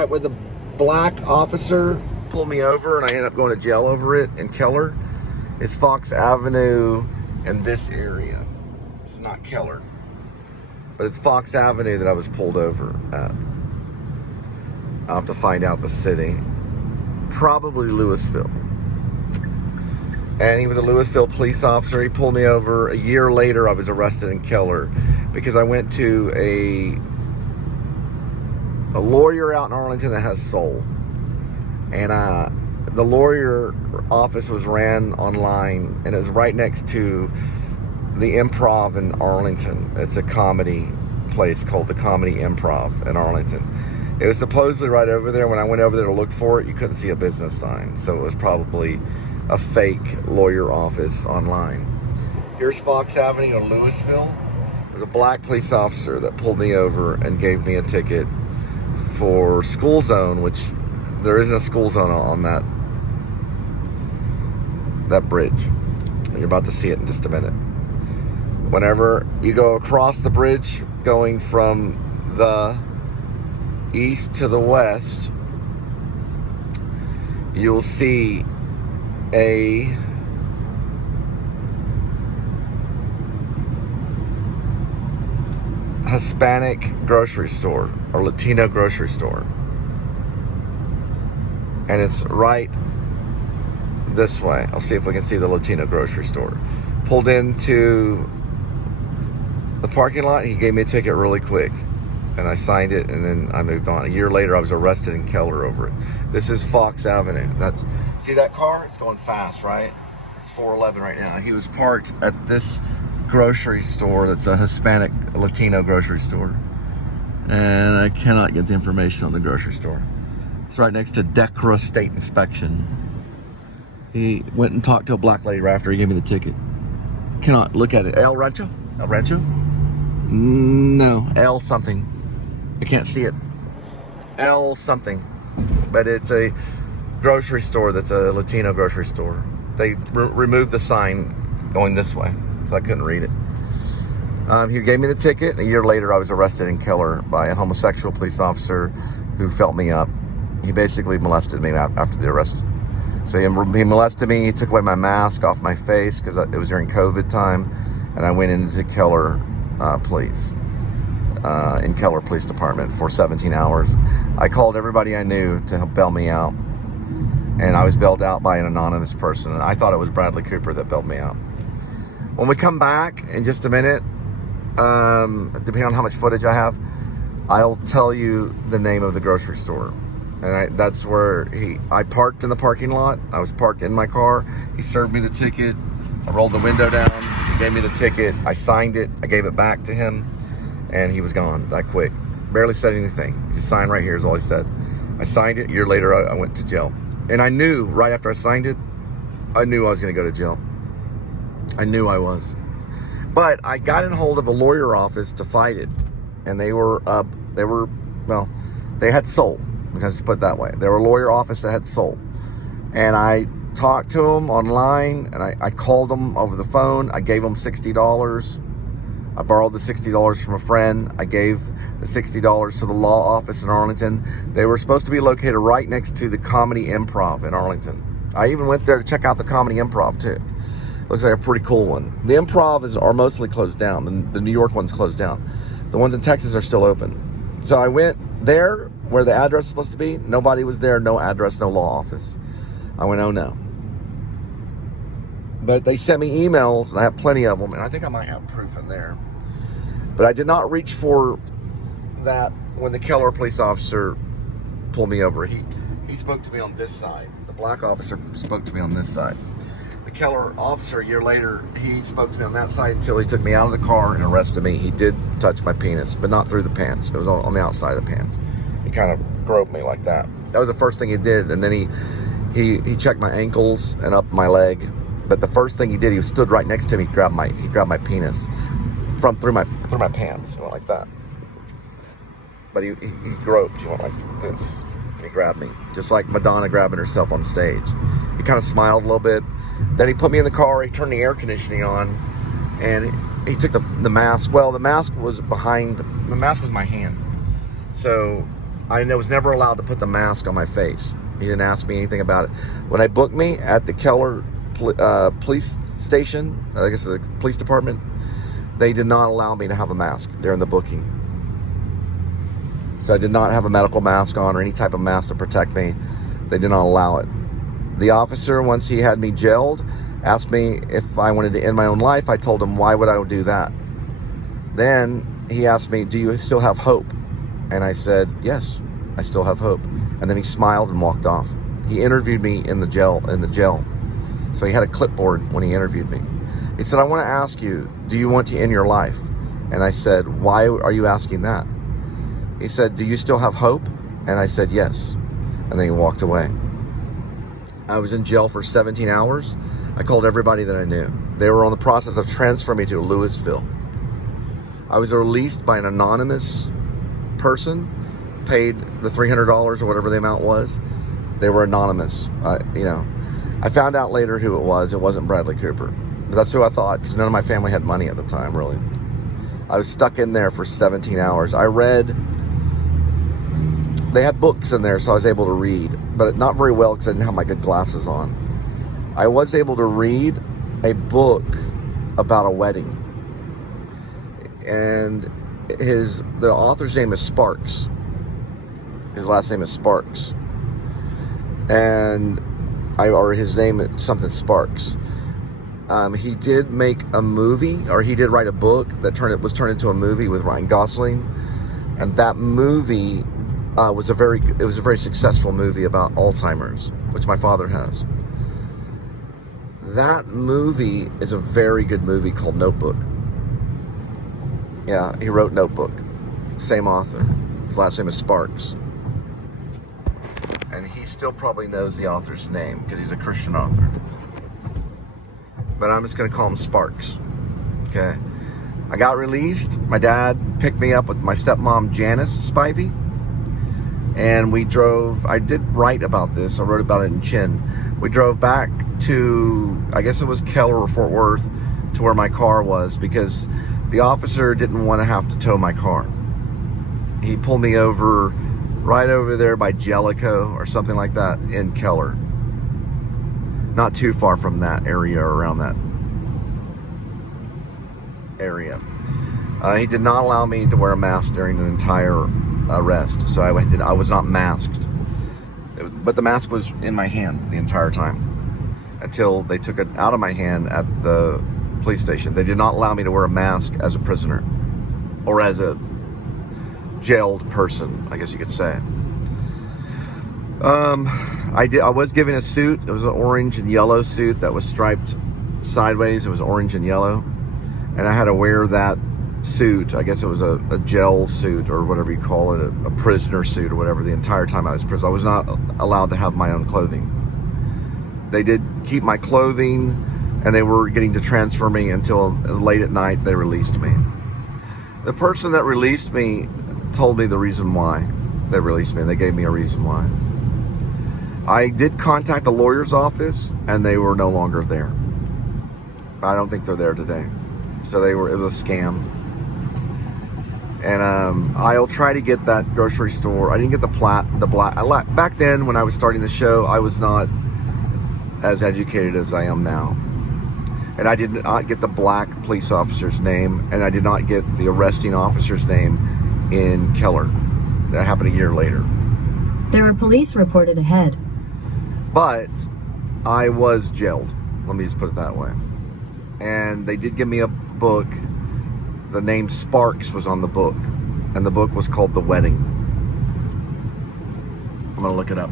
right where the black officer pulled me over and I ended up going to jail over it in Keller. It's Fox Avenue in this area. It's not Keller, but it's Fox Avenue that I was pulled over at. I'll have to find out the city. Probably Lewisville. And he was a Lewisville police officer. He pulled me over. A year later, I was arrested in Keller because I went to a lawyer out in Arlington that has soul. And the lawyer office was ran online, and it was right next to the Improv in Arlington. It's a comedy place called the Comedy Improv in Arlington. It was supposedly right over there. When I went over there to look for it, you couldn't see a business sign. So it was probably a fake lawyer office online. Here's Fox Avenue in Lewisville. There's a black police officer that pulled me over and gave me a ticket for school zone, which there isn't a school zone on that bridge. You're about to see it in just a minute. Whenever you go across the bridge going from the east to the west, you'll see a Hispanic grocery store or Latino grocery store. And it's right this way. I'll see if we can see the Latino grocery store. Pulled into the parking lot. He gave me a ticket really quick. And I signed it, and then I moved on. A year later, I was arrested in Keller over it. This is Fox Avenue. See that car? It's going fast, right? It's 411 right now. He was parked at this grocery store that's a Hispanic Latino grocery store. And I cannot get the information on the grocery store. It's right next to DECRA State Inspection. He went and talked to a black lady right after he gave me the ticket. Cannot look at it. El Rancho? El Rancho? No, El something. I can't see it. L something. But it's a grocery store that's a Latino grocery store. They removed the sign going this way, so I couldn't read it. He gave me the ticket. A year later, I was arrested in Keller by a homosexual police officer who felt me up. He basically molested me after the arrest. So he molested me. He took away my mask off my face because it was during COVID time. And I went into Keller police. In Keller Police Department for 17 hours. I called everybody I knew to help bail me out, and I was bailed out by an anonymous person, and I thought it was Bradley Cooper that bailed me out. When we come back in just a minute, depending on how much footage I have, I'll tell you the name of the grocery store. And that's where I parked in the parking lot. I was parked in my car. He served me the ticket. I rolled the window down. He gave me the ticket. I signed it. I gave it back to him. And he was gone that quick. Barely said anything. Just sign right here is all he said. I signed it. A year later, I went to jail. And I knew right after I signed it, I knew I was going to go to jail. I knew I was. But I got in hold of a lawyer office to fight it. And they had soul. Let's put it that way. They were a lawyer office that had soul. And I talked to them online, and I called them over the phone. I gave them $60. I borrowed the $60 from a friend. I gave the $60 to the law office in Arlington. They were supposed to be located right next to the Comedy Improv in Arlington. I even went there to check out the Comedy Improv too. Looks like a pretty cool one. The Improv are mostly closed down. The New York one's closed down. The ones in Texas are still open. So I went there where the address is supposed to be. Nobody was there. No address, no law office. I went, oh no. But they sent me emails, and I have plenty of them, and I think I might have proof in there. But I did not reach for that when the Keller police officer pulled me over. He spoke to me on this side. The black officer spoke to me on this side. The Keller officer, a year later, he spoke to me on that side until he took me out of the car and arrested me. He did touch my penis, but not through the pants. It was on the outside of the pants. He kind of groped me like that. That was the first thing he did, and then he checked my ankles and up my leg. But the first thing he did, he stood right next to me. He grabbed my penis through my pants. He went like that. But he groped. He went like this. And he grabbed me, just like Madonna grabbing herself on stage. He kind of smiled a little bit. Then he put me in the car. He turned the air conditioning on, and he took the mask. Well, the mask was my hand. So I was never allowed to put the mask on my face. He didn't ask me anything about it. When I booked me at the Keller police station, I guess the police department, they did not allow me to have a mask during the booking. So I did not have a medical mask on or any type of mask to protect me. They did not allow it. The officer, once he had me jailed, asked me if I wanted to end my own life. I told him, why would I do that? Then he asked me, do you still have hope? And I said, yes, I still have hope. And then he smiled and walked off. He interviewed me in the jail. So he had a clipboard when he interviewed me. He said, I want to ask you, do you want to end your life? And I said, why are you asking that? He said, do you still have hope? And I said, yes. And then he walked away. I was in jail for 17 hours. I called everybody that I knew. They were on the process of transferring me to Lewisville. I was released by an anonymous person, paid the $300 or whatever the amount was. They were anonymous. I found out later who it was. It wasn't Bradley Cooper. But that's who I thought, because none of my family had money at the time, really. I was stuck in there for 17 hours. I read, they had books in there, so I was able to read, but not very well because I didn't have my good glasses on. I was able to read a book about a wedding. And the author's name is Sparks. His last name is Sparks. Or his name is something Sparks. He did make a movie, or he did write a book that was turned into a movie with Ryan Gosling. And that movie was a very successful movie about Alzheimer's, which my father has. That movie is a very good movie called Notebook. Yeah, he wrote Notebook. Same author. His last name is Sparks. And he still probably knows the author's name because he's a Christian author. But I'm just going to call him Sparks. Okay. I got released. My dad picked me up with my stepmom, Janice Spivey. And we drove. I did write about this. I wrote about it in Chin. We drove back to, I guess it was Keller or Fort Worth, to where my car was, because the officer didn't want to have to tow my car. He pulled me over right over there by Jellicoe or something like that in Keller. Not too far from that area or around that area. He did not allow me to wear a mask during the entire arrest, so I was not masked. But the mask was in my hand the entire time until they took it out of my hand at the police station. They did not allow me to wear a mask as a prisoner or as a jailed person, I guess you could say. I was given a suit. It was an orange and yellow suit that was striped sideways. It was orange and yellow, and I had to wear that suit. I guess it was a jail suit or whatever you call it, a prisoner suit or whatever, the entire time I was in prison. I was not allowed to have my own clothing. They did keep my clothing, and they were getting to transfer me until late at night. They released me. The person that released me told me the reason why they released me. They gave me a reason why. I did contact the lawyer's office, and they were no longer there. I don't think they're there today. So it was a scam. And I'll try to get that grocery store. I didn't get the black. Back then, when I was starting the show, I was not as educated as I am now. And I did not get the black police officer's name, and I did not get the arresting officer's name in Keller. That happened a year later. There are police reported ahead. But I was jailed. Let me just put it that way. And they did give me a book. The name Sparks was on the book. And the book was called The Wedding. I'm going to look it up.